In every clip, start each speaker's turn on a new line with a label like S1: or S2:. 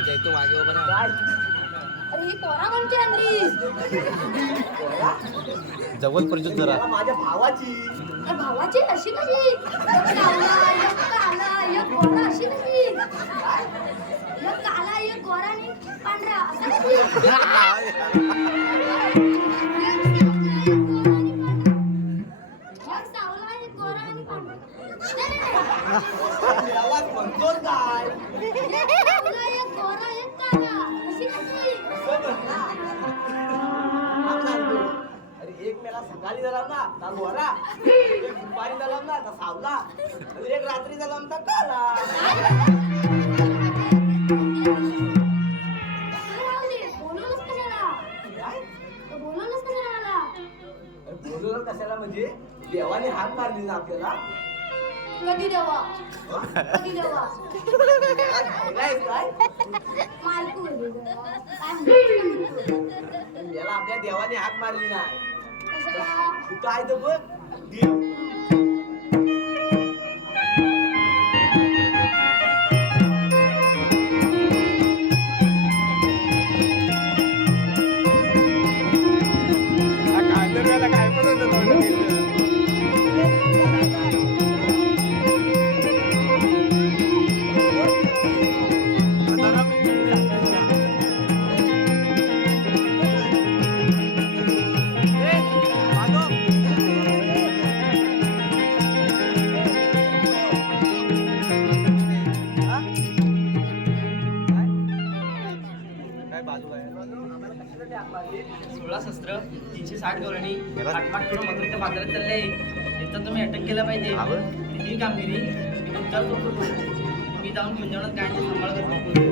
S1: म्हणजे त्याच्या तू मागे उभं
S2: अरे ही कोणा कोणची अंद्री
S1: जवळ पर्यंत जरा.
S3: माझ्या भावाची.
S2: भावाची अशी कशी काला अशी कशी काला एक गोरा आणि पांढरा उलट रात्रीचा लोणचा काला.
S3: बोलवलं म्हणजे देवाने हात मारली ना आपल्याला? याला आपल्या देवाने हात मारली ना काय तर बघ
S4: आठवडा मधुरच्या बाजारात चाललंय. त्याचा तुम्ही अटक केला पाहिजे.
S1: ही
S4: कामगिरी मी तुमच्यावर सोपवतो मी जाऊन गुंजवण्यात काय सांभाळ करतो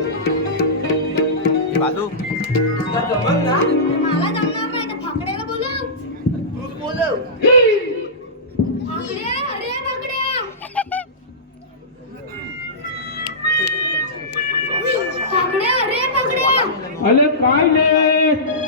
S1: बाजू.
S2: मला जमणार नाही तर अरे
S5: काय
S6: नाही?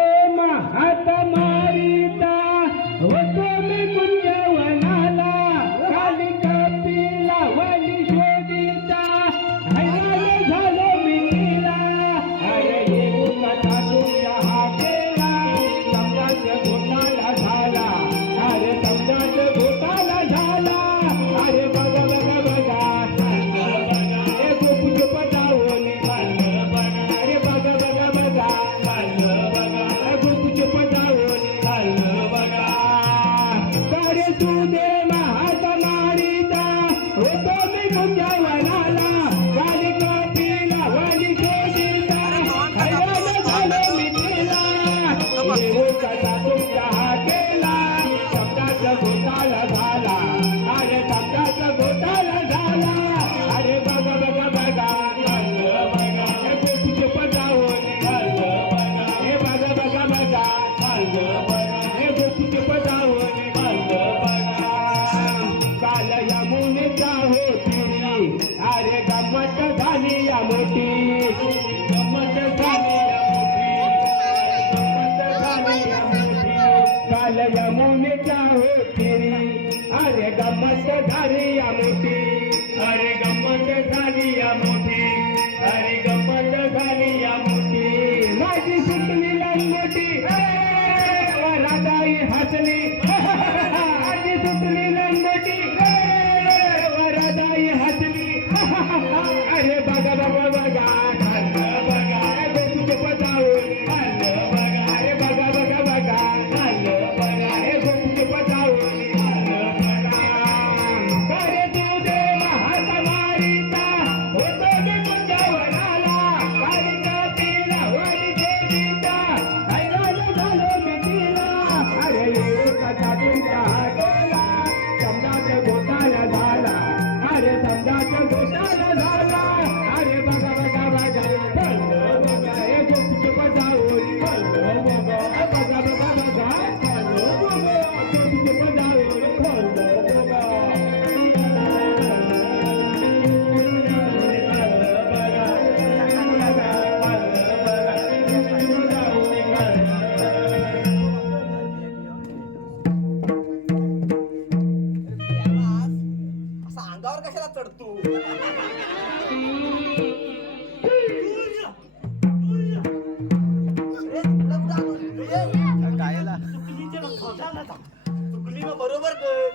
S3: चुकली मग बरोबर कर.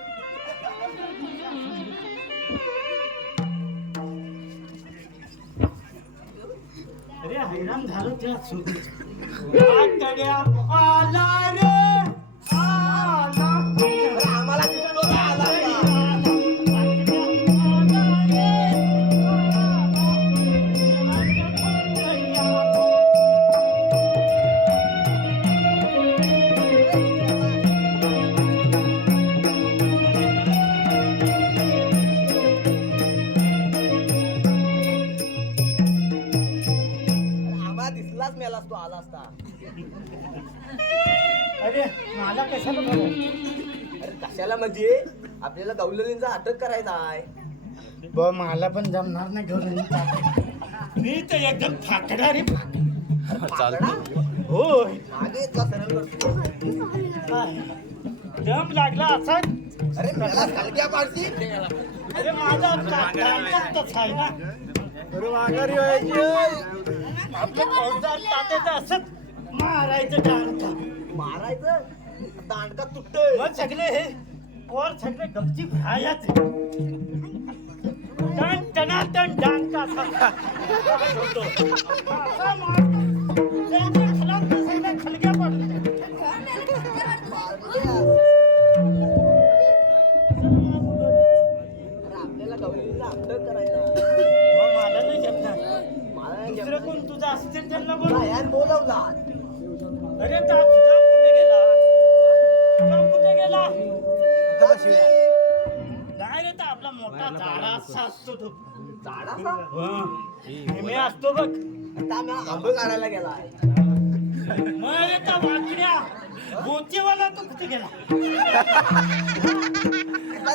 S1: अरे हैराण झालं त्या आतड्या आला रे. मला कशाला?
S3: अरे कशाला म्हणजे? आपल्याला गवललींचा अटक करायचा आहे.
S1: ब मला पण जमणार नाही घेऊन मी तर एकदम फाकडा रे
S6: चालतो
S1: होय.
S3: मागे तुला सरळ करतो.
S1: दम लागला असा.
S3: अरे मेला
S1: अरे माझा कामच आहे ना.
S6: अरे माघारी व्हायची.
S1: आपलं फौजदार तात्याचं असंच. मारायचं टाळका
S3: मारायचं? दांडका तुटतोय.
S1: मग सगळे हे पोर सगळे गपची राहायचे टन टनाटन डांका असा होतो असा मारतो. मी असतो बघ.
S3: आंब काढायला गेलाय
S1: मग एका वाकड्या बोचेवाला तो कुठे गेला?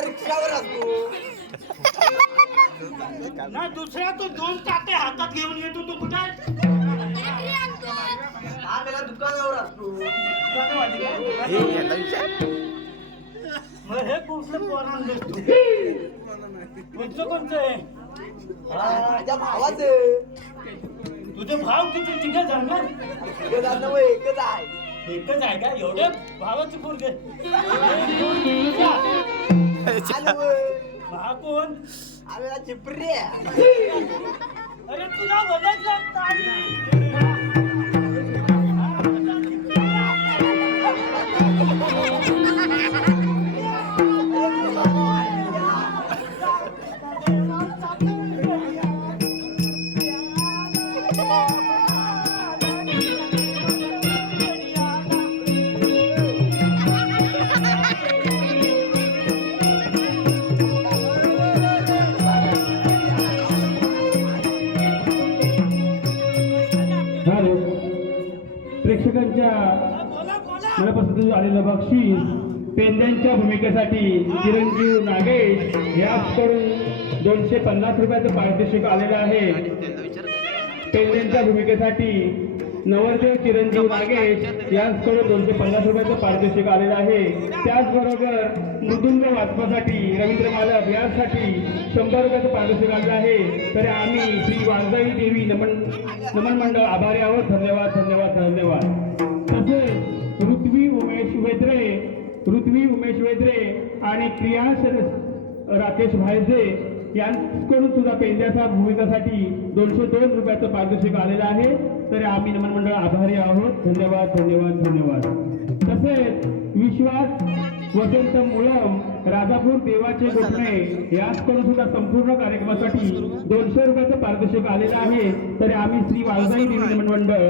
S3: रिक्षावर असतो.
S1: ना दुसरा तो दोन टाके हातात घेऊन येतो तो कुठे आहे?
S3: हा मेला दुकानावर असतो.
S1: मग हे कुठलं पोरान दिसतो कोणचं कोणचं आहे?
S3: माझ्या भावाचं.
S1: तुझे भाव किती? तिघ जण ना?
S3: एकच आहे एकच आहे.
S1: एकच आहे का? एवढे भावाचे पोरगे. भाव कोण?
S3: आम्हाला चिपरी.
S1: अरे तुला बघत
S5: आलेलं बक्षीस पेंद्यांच्या भूमिकेसाठी चिरंजीव नागेश याचकडून दोनशे पन्नास रुपयाचं पारितोषिक आलेलं आहे. पेंद्यांच्या भूमिकेसाठी नवरदेव चिरंजीव नागेश याचकडून दोनशे पन्नास रुपयाचं पारितोषिक आलेलं आहे. त्याचबरोबर मृदुंग वाचपासाठी रवींद्र मालक यासाठी शंभर रुपयाचं पारितोषिक आलेलं आहे. तर आम्ही श्री वारजाई देवी नमन नमन मंडळ आभारी आहोत. धन्यवाद धन्यवाद धन्यवाद. तसेच पृथ्वी उमेश वेद्रे पृथ्वी उमेश वेद्रे आणि प्रियांश राकेश भायजे यांकडून सुद्धा पेंद्याच्या भूमिकासाठी दोनशे दोन रुपयाचं पारितोषिक आलेलं आहे. तर आम्ही नमन मंडळ आभारी आहोत. धन्यवाद धन्यवाद धन्यवाद. तसेच विश्वास वसंत मुळम राजापूर देवाचे गोठणे याचकडून सुद्धा संपूर्ण कार्यक्रमासाठी दोनशे रुपयाचं पारितोषिक आलेलं आहे. तर आम्ही श्री वालदाई देवी नमन मंडळ